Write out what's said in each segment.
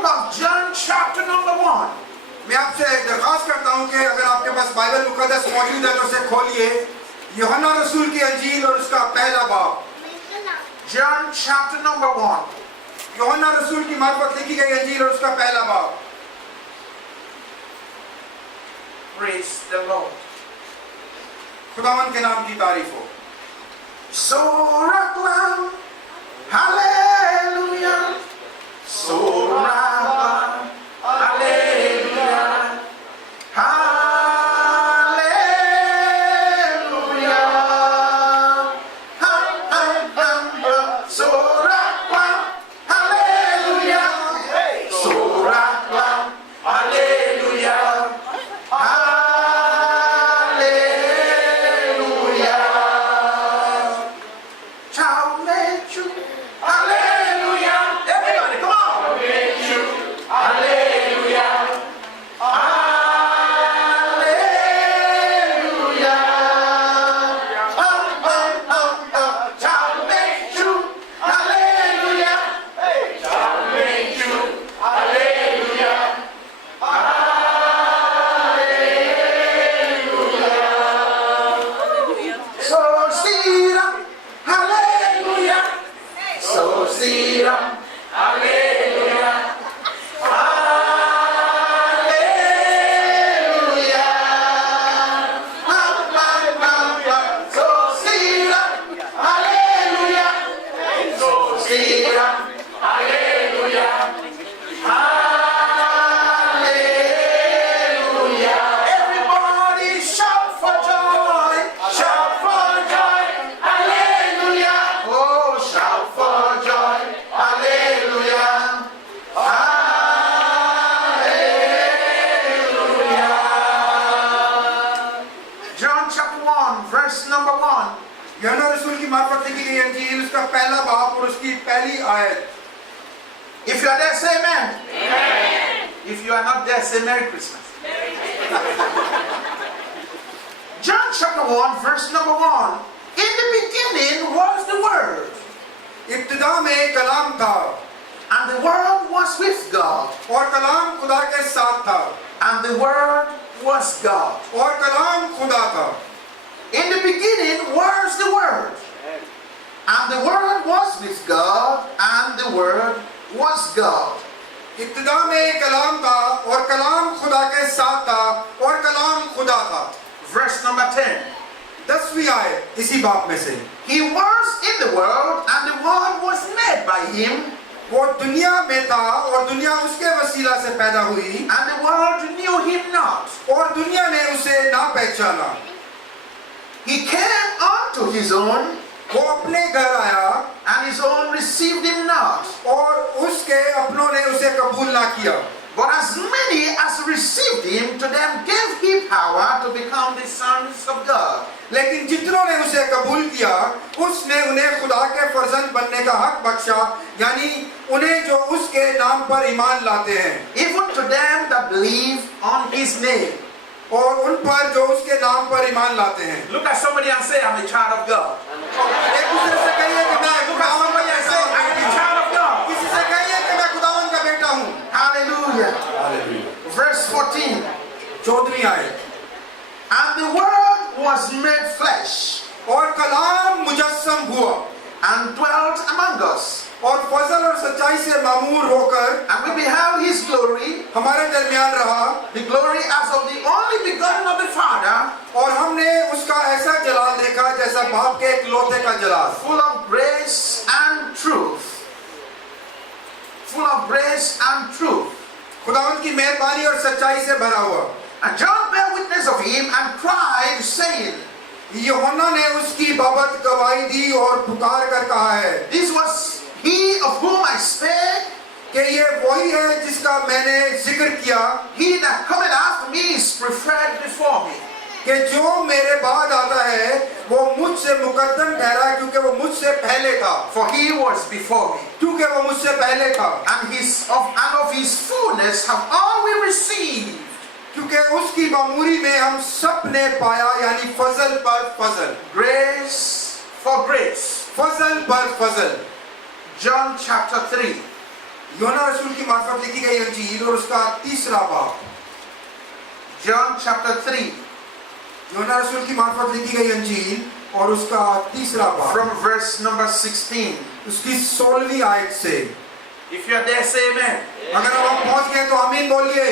book of John chapter number 1. मैं आपसे दरख्वास्त करता हूं कि अगर आपके पास बाइबल मुकद्दस मौजूद है तो उसे खोलिए यूहन्ना रसूल की अंजील और उसका पहला बाब John chapter number 1. यूहन्ना रसूल की मार्फत लिखी गई अंजील और उसका पहला बाब Praise the Lord. खुदावन के नाम की तारीफ हो Soraklam, hallelujah. Soraklam, hallelujah. Hallelujah. Soraklam, hallelujah. Soraklam, hallelujah. यूहन्ना रसूल की मार्फत लिखी गई अंजील उसका पहला बाब और उसकी पहली आयत If you are there, say amen. Amen. If you are not there, say Merry Christmas. John chapter 1, verse number 1. In the beginning was the Word. इब्तिदा में कलाम था And the Word was with God. और कलाम खुदा के साथ था And the Word was God. और कलाम खुदा था In the beginning was the Word. And the Word was with God. And the Word was God. इब्तिदा में कलाम था और कलाम खुदा के साथ था और कलाम खुदा था Verse number 10. 10वीं आयत इसी बाब में से He was in the world and the world was made by him. वो दुनिया में था और दुनिया उसके वसीला से पैदा हुई And the world knew him not. और दुनिया ने उसे ना पहचाना He came unto his own वो अपने घर आया and his own received him not. और उसके अपनों ने उसे कबूल ना किया But as many as received him, to them gave he power to become the sons of God. लेकिन जितनों ने उसे कबूल किया उसने उन्हें खुदा के फर्जंद बनने का हक बख्शा यानी उन्हें जो उसके नाम पर ईमान लाते हैं Even to them that believe on his name. और उन पर जो उसके नाम पर ईमान लाते हैं Look at somebody and say, I'm a child of God. एक दूसरे से कहिए कि मैं Look at खुदावन somebody का and say, बेटा I'm a हूं child of God. किसी से कहिए कि मैं खुदावन का बेटा हूं Hallelujah. Verse 14. 14वीं आयत And the word was made flesh और कलाम मुजस्सम हुआ and dwelt among us. और फजल और सच्चाई से मामूर होकर And we beheld his glory, हमारे दरमियान रहा the glory as of the only begotten of the Father, और हमने उसका ऐसा जलाल देखा जैसा बाप के इकलौते का जलाल full of grace and truth. Full of grace and truth. खुदावंद की मेहरबानी और सच्चाई से भरा हुआ And John bare witness of him and cried, saying, यूहन्ना ने उसकी बाबत गवाही दी और पुकार कर कहा है This was he of whom I spake. कि ये वही है जिसका मैंने जिक्र किया He that cometh after me is preferred before me. कि जो मेरे बाद आता है वो मुझसे मुकद्दम ठहरा क्योंकि वो मुझसे पहले था For he was before me. क्योंकि वो मुझसे पहले था And of his fullness have all we received. क्योंकि उसकी मामूरी में हम सब ने पाया यानी फजल पर फजल Grace for grace. फजल पर फजल John chapter 3. योना रसूल की मार्फत लिखी गई अंजील और उसका 3रा बाब। John chapter 3, योना रसूल की मार्फत लिखी गई अंजील और उसका 3रा बाब, from verse number 16. उसकी 16वीं आयत से। If you are there, say amen. अगर अब आप पहुंच गए तो आमीन बोलिए।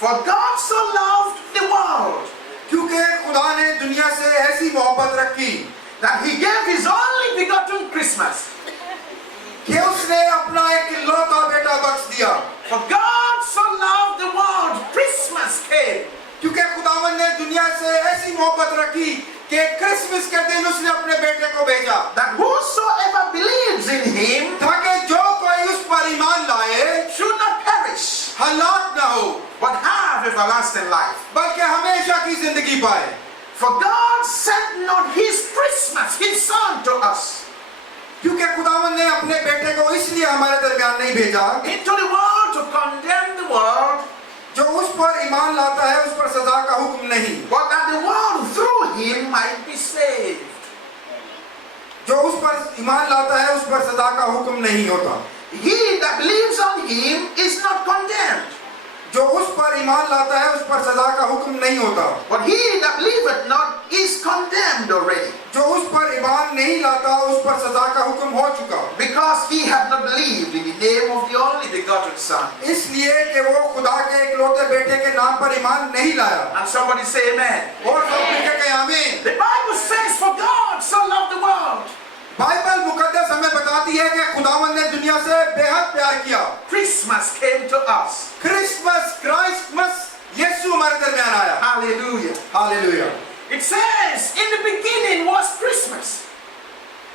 For God so loved the world क्योंकि खुदा ने दुनिया से ऐसी मोहब्बत रखी that he gave his only begotten Christmas. कि उसने अपना एक इकलौता बेटा बख्श दिया। For God so loved the world, Christmas came. क्योंकि खुदावन ने दुनिया से ऐसी मोहब्बत रखी कि क्रिसमस के दिन उसने अपने बेटे को भेजा, That whosoever believes in him ताकि जो कोई उस पर ईमान लाए should not perish, हलाक न हो, but have everlasting life. बल्कि हमेशा की जिंदगी पाए। For God sent not his Christmas, his son, to us क्योंकि खुदावन ने अपने बेटे को इसलिए हमारे दरमियान नहीं भेजा into the world to condemn the world, जो उस पर ईमान लाता है उस पर सजा का हुक्म नहीं, but that the world through him might be saved. जो उस पर ईमान लाता है उस पर सजा का हुक्म नहीं होता। He that believes on him is not condemned, जो उस पर ईमान लाता है उस पर सजा का हुक्म नहीं होता, but he that believeth not is condemned already, जो उस पर ईमान नहीं लाता उस पर सजा का हुक्म हो चुका, because he hath not believed in the name of the only begotten Son. इसलिए कि वो खुदा के इकलौते बेटे के नाम पर ईमान नहीं लाया। And somebody say amen. और सब मिलकर कहें आमीन। The Bible says, for God so loved the world. Bible मुकद्दस हमें बताती है कि खुदावन ने दुनिया से बेहद प्यार किया। Christmas came to us. क्राइस्टमस यीशु हमारे दरमियान आया। Hallelujah. Hallelujah. It says, in the beginning was Christmas.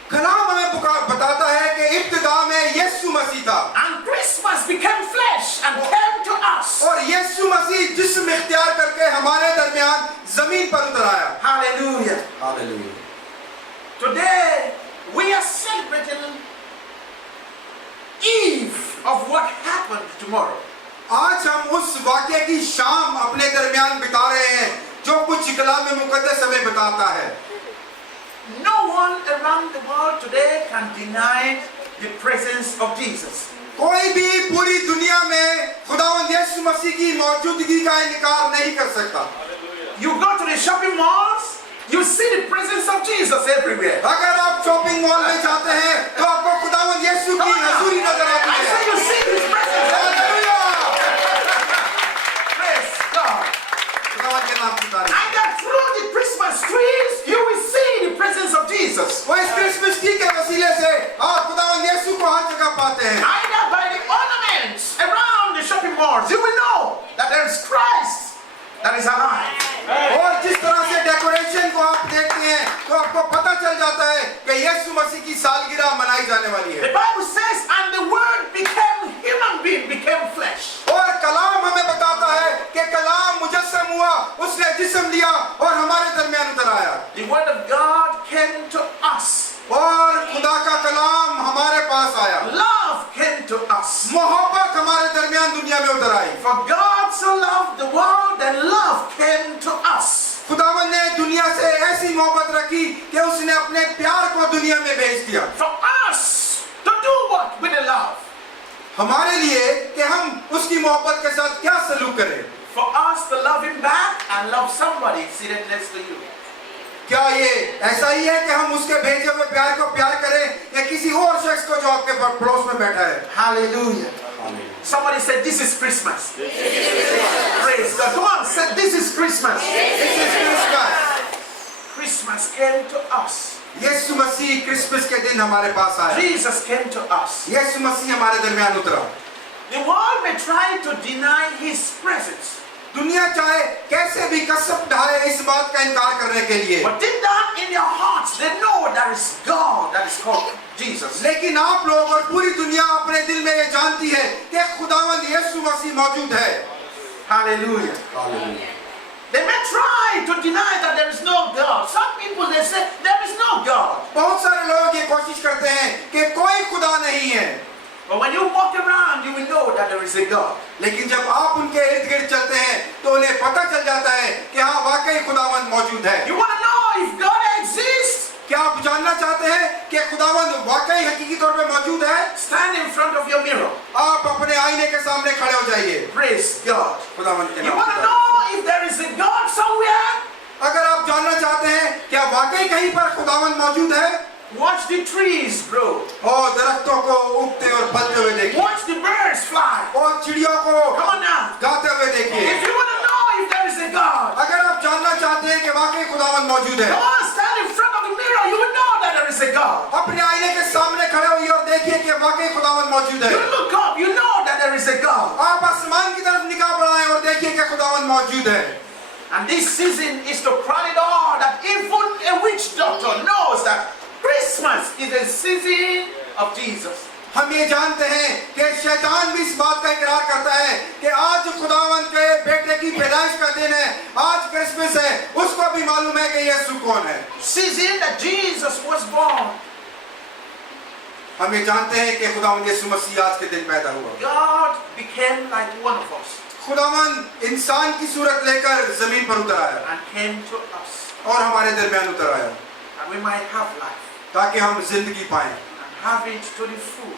कलाम हमें बताता है कि इब्तिदा में यीशु मसीह था And Christmas became flesh and came to us. और यीशु मसीह जिस्म इख्तियार करके हमारे दरमियान जमीन पर उतर आया। Hallelujah. Hallelujah. Today, we are celebrating eve of what happened tomorrow. आज हम उस वाक़े की शाम अपने दरमियान बिता रहे हैं जो कुछ कलाम में मुकद्दस हमें बताता है। No one around the world today can deny the presence of Jesus. कोई भी पूरी दुनिया में खुदावंद यीशु मसीह की मौजूदगी का इनकार नहीं कर सकता। You go to the shopping malls, you see the presence of Jesus everywhere. अगर आप शॉपिंग मॉल में जाते हैं तो आपको खुदावंद यीशु की हजूरी नजर आती I है। say you see his presence. Hallelujah. Praise God. खुदावंद के नाम की तारीफ। And that through the Christmas trees, you will see the presence of Jesus. वो इस क्रिसमस ट्री के वसीले से आप खुदावंद यीशु को हर जगह पाते हैं। Either by the ornaments around the shopping malls, you will know that there is Christ that is alive. और जिस तरह से डेकोरेशन को आप देखते हैं तो आपको पता चल जाता है कि यीशु मसीह की सालगिरह मनाई जाने वाली The है। Bible says, and the word became human being, became flesh. और कलाम हमें बताता है कि कलाम मुजस्सम हुआ, उसने जिस्म लिया और हमारे दरमियान उतर आया। The word of God came to us. और खुदा का कलाम हमारे पास आया। Love came to us. मोहब्बत हमारे दरमियान दुनिया में उतर आई। For God so loved the world, and love came to us. खुदावन ने दुनिया से ऐसी मोहब्बत रखी कि उसने अपने प्यार को दुनिया में भेज दिया। For us to do what with the love? हमारे लिए कि हम उसकी मोहब्बत के साथ क्या सलूक करें। For us to love him back and love somebody seated next to you. क्या ये ऐसा ही है कि हम उसके भेजे हुए प्यार को प्यार करें या किसी और शख्स को जो आपके पड़ोस में बैठा है। Hallelujah. Somebody said, this is Christmas. Praise God. Come on, say, this is Christmas. This is Christmas. Christmas came to us. यीशु मसीह क्रिसमस के दिन हमारे पास आया। Jesus came to us. यीशु मसीह हमारे दरमियान उतरा। The world may try to deny his presence. दुनिया चाहे कैसे भी कसम ढाए इस बात का इनकार करने के लिए, But deep down in their hearts, they know there is God that is called Jesus. लेकिन आप लोग और पूरी दुनिया अपने दिल में ये जानती है कि खुदावंद यीशु मसीह मौजूद है। Hallelujah. They may try to deny that there is no God. Some people they say there is no God. बहुत सारे लोग ये कोशिश करते हैं कि कोई खुदा नहीं है। But when you walk around, you will know that there is a God. लेकिन जब आप उनके इर्द गिर्द चलते हैं तो उन्हें पता चल जाता है कि हाँ वाकई खुदावंद मौजूद है। You want to know if God exists? क्या आप जानना चाहते हैं कि खुदावंद वाकई हकीकी तौर पे मौजूद है? Stand in front of your mirror. आईने के सामने खड़े हो जाइए। Praise God. खुदावंद के You नाम want की to तारीफ know if there is a God somewhere? अगर आप जानना चाहते हैं क्या वाकई कहीं पर खुदावंद मौजूद है, Watch the trees grow. और दरख्तों को उगते और फलते हुए देखिए, Watch the birds fly. और चिड़ियों को Come on now. गाते हुए देखिए। If you want to know if there is a God, अगर आप जानना चाहते हैं कि वाकई खुदावंद मौजूद है, come on, stand in front of the mirror. You will know that there is a God. अपने आईने के सामने खड़े होइए और देखिए कि वाकई खुदावंद मौजूद है। You look up. You know that there is a God. आप आसमान की तरफ निगाह बढ़ाएं और देखिए कि खुदावंद मौजूद है। And this season is to crown it all that even a witch doctor knows that Christmas is a season of Jesus. हम ये जानते हैं कि शैतान भी इस बात का इकरार करता है कि आज खुदावंद के बेटे की पैदाइश का दिन है, आज क्रिसमस है। उसको भी मालूम है कि यीशु कौन है। Season that Jesus was born. हम ये जानते हैं कि खुदावंद यीशु मसीह आज के दिन पैदा हुआ। God became like one of us खुदावंद इंसान की सूरत लेकर जमीन पर उतर आया and came to us, और हमारे दरमियान उतर आया and we might have life ताकि हम जिंदगी पाएं and have it to the full.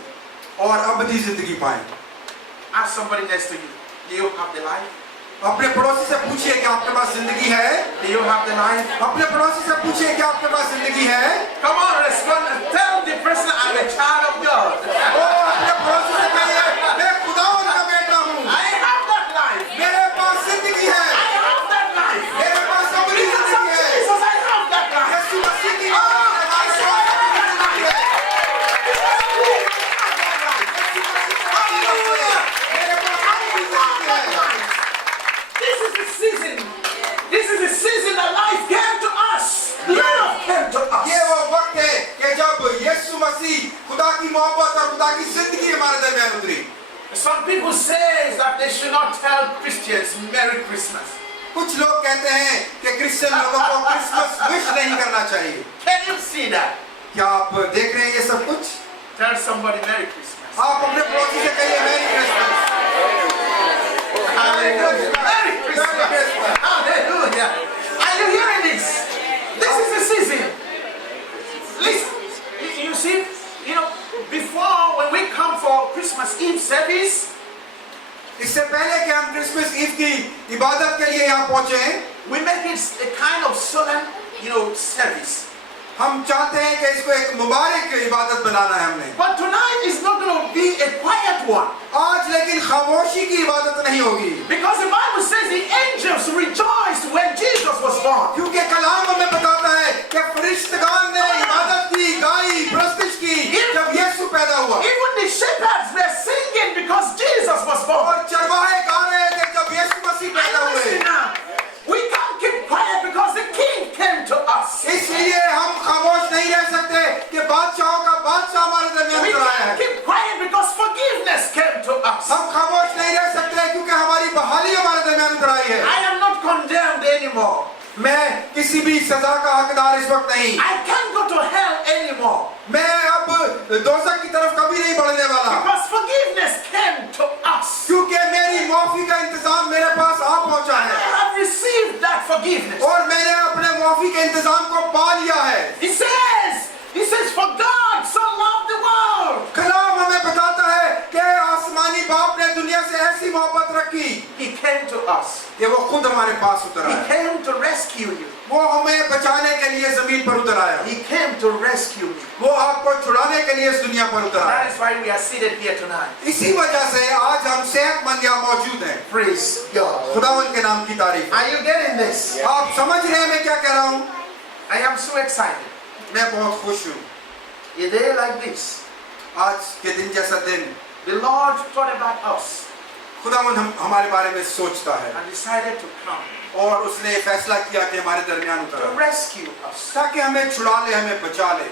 और अबदी जिंदगी पाएं। Ask somebody next to you, do you have the life? अपने पड़ोसी से पूछिए कि आपके पास जिंदगी है। Do you have the life? अपने पड़ोसी से पूछिए कि आपके पास जिंदगी है। Come on, respond and tell the person I'm a child of God. और अपने पड़ोसी से कहिए मैं खुदावंद का बेटा हूँ, I have that life. मेरे पास जिंदगी है, I have that life. मेरे पास अबदी Because of जिंदगी है। Jesus, I have that life. यीशु मसीह की वजह से हमारे पास जिंदगी है। हालेलुया, मेरे पास अबदी जिंदगी है। This is the season. This is the season that life came to us. Love came to ये us. वो वक्त है कि जब यीशु मसीह खुदा की मोहब्बत और खुदा की जिंदगी हमारे दरमियान उतरी। Some people say that they should not tell Christians Merry Christmas. कुछ लोग कहते हैं कि क्रिश्चियन लोगों को क्रिसमस विश नहीं करना चाहिए। Can you see that? क्या आप देख रहे हैं ये सब कुछ? Tell somebody Merry Christmas. आप अपने पड़ोसी से कहिए merry Christmas. Hallelujah. Merry Christmas. Hallelujah. Are you hearing this? This is the season. Listen, you see, before when we come for Christmas Eve service, इससे पहले कि हम क्रिसमस ईव की इबादत के लिए यहाँ पहुँचे, we make it a kind of solemn, service. हम चाहते हैं कि इसको एक मुबारक इबादत बनाना है हमने। But tonight is not going to be a quiet one. आज लेकिन खामोशी की इबादत नहीं होगी, Because the Bible says the angels rejoiced when Jesus was born. क्योंकि कलाम हमें बताता है कि फरिश्तगान ने इबादत की, गाई, प्रस्तुत की जब यीशु पैदा हुआ। Even the shepherds were singing because Jesus was born. और चरवाहे गा रहे थे जब यीशु मसीह पैदा And हुए। listen now, we can't keep quiet because the King came to us. इसलिए हम खामोश नहीं रह सकते कि बादशाहों का बादशाह हमारे दरमियान We उतर आया can't है। keep quiet because forgiveness came to us. हम खामोश नहीं रह सकते क्योंकि हमारी बहाली हमारे दरमियान उतर आई है। I am not condemned anymore. मैं किसी भी सजा का हकदार इस वक्त नहीं। I can't go to hell anymore. मैं अब दोज़ख की तरफ कभी नहीं बढ़ने वाला, Because forgiveness came to us. क्योंकि मेरी माफी का इंतजाम मेरे पास आ पहुंचा I है have received that forgiveness. और मैंने अपने माफी के इंतजाम को पा लिया है। He says, for God so loved the world. कलाम हमें बताता है कि आसमानी बाप ने दुनिया से ऐसी मोहब्बत रखी He came to us. कि वो खुद हमारे पास उतर He आया। came to rescue you. वो हमें बचाने के लिए जमीन पर उतर आया। He came to rescue me. वो आपको छुड़ाने के लिए इस दुनिया पर उतर आया। That is why we are seated here tonight. इसी वजह से आज हम सेहतमंद यहाँ मौजूद हैं। Praise God. खुदावंद के नाम की तारीफ। Are you getting this? आप समझ रहे हैं मैं क्या कह रहा हूँ? I am so excited. मैं बहुत खुश हूँ। A day like this, आज के दिन जैसा दिन the Lord thought about us खुदावंद हमारे बारे में सोचता है and decided to come और उसने फैसला किया कि हमारे दरमियान to उतर आए rescue us, ताकि हमें छुड़ा ले, हमें बचा ले,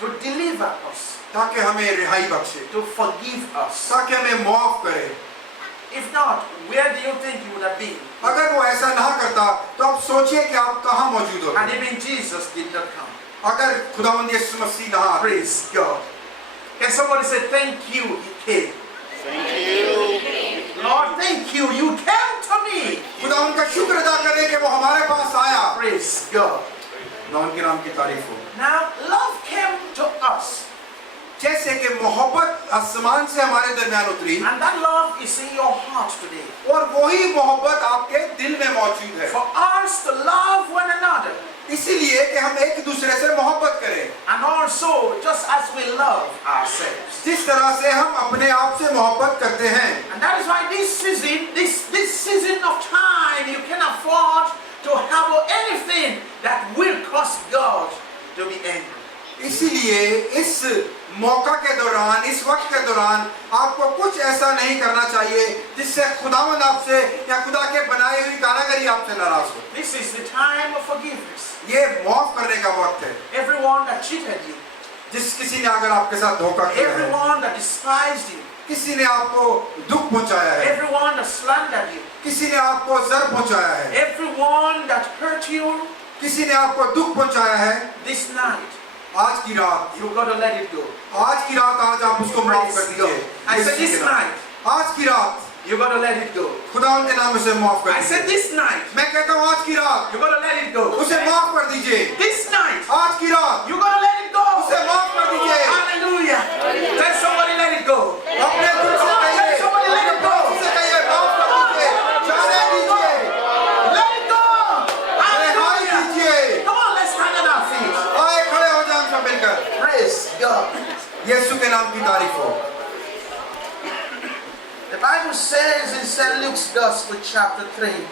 to deliver us, ताकि हमें रिहाई बख्शे, to forgive us. ताकि हमें माफ करे। If not, where do you think you would have been? अगर वो ऐसा ना करता तो आप सोचिए कि आप कहाँ मौजूद हो। And even Jesus did not come. अगर खुदावंद यीशु मसीह ना आते। Praise God. Can somebody say thank you, He came? Thank you. Lord, thank you, you came to me. खुदावंद का शुक्र अदा करें कि वो हमारे पास आया। Praise God. खुदावंद के नाम की तारीफ हो। Now, love came to us. जैसे कि मोहब्बत आसमान से हमारे दरमियान उतरी And that love is in your heart today. और वही मोहब्बत आपके दिल में मौजूद है, For us to love one another. इसीलिए कि हम एक दूसरे से मोहब्बत करें, And also, just as we love ourselves. जिस तरह से हम अपने आप से मोहब्बत करते हैं। And that is why this season of time, you can afford to have anything that will cause God to be angry. इसीलिए इस मौका के दौरान, इस वक्त के दौरान आपको कुछ ऐसा नहीं करना चाहिए जिससे खुदावंद आपसे या खुदा के बनाई हुई कारीगरी आपसे नाराज हो। This is the time of forgiveness. ये माफ करने का वक्त है। Everyone that cheated you, जिस किसी ने अगर आपके साथ धोखा किया है, everyone that despised you, किसी ने आपको दुख पहुंचाया है, everyone that slandered you, किसी ने आपको जर पहुंचाया है, everyone that hurt you, किसी ने आपको दुख पहुंचाया है, this night, आज की रात, you got to let it go. आज की रात आज आप उसको माफ कर दीजिए। I said this night, आज की रात you got to let it go. खुदा उनके नाम से माफ कर I said दीजिए। this night, मैं कहता हूँ आज की रात you got to let it go. उसे माफ कर दीजिए। This night, आज की रात you got to let it go. उसे माफ कर दीजिए। Hallelujah. Tell somebody let it go. अपने दिल से कहिए, अपने प्रभु से कहिए माफ कर दीजिए, जाने दीजिए, Let it go. रिहाई Hallelujah. दीजिए। Come on, let's stand on our feet. आए खड़े हो जाएं सब मिलकर। Praise God. यीशु के नाम की तारीफ हो। The Bible says in St. Luke's Gospel chapter 3,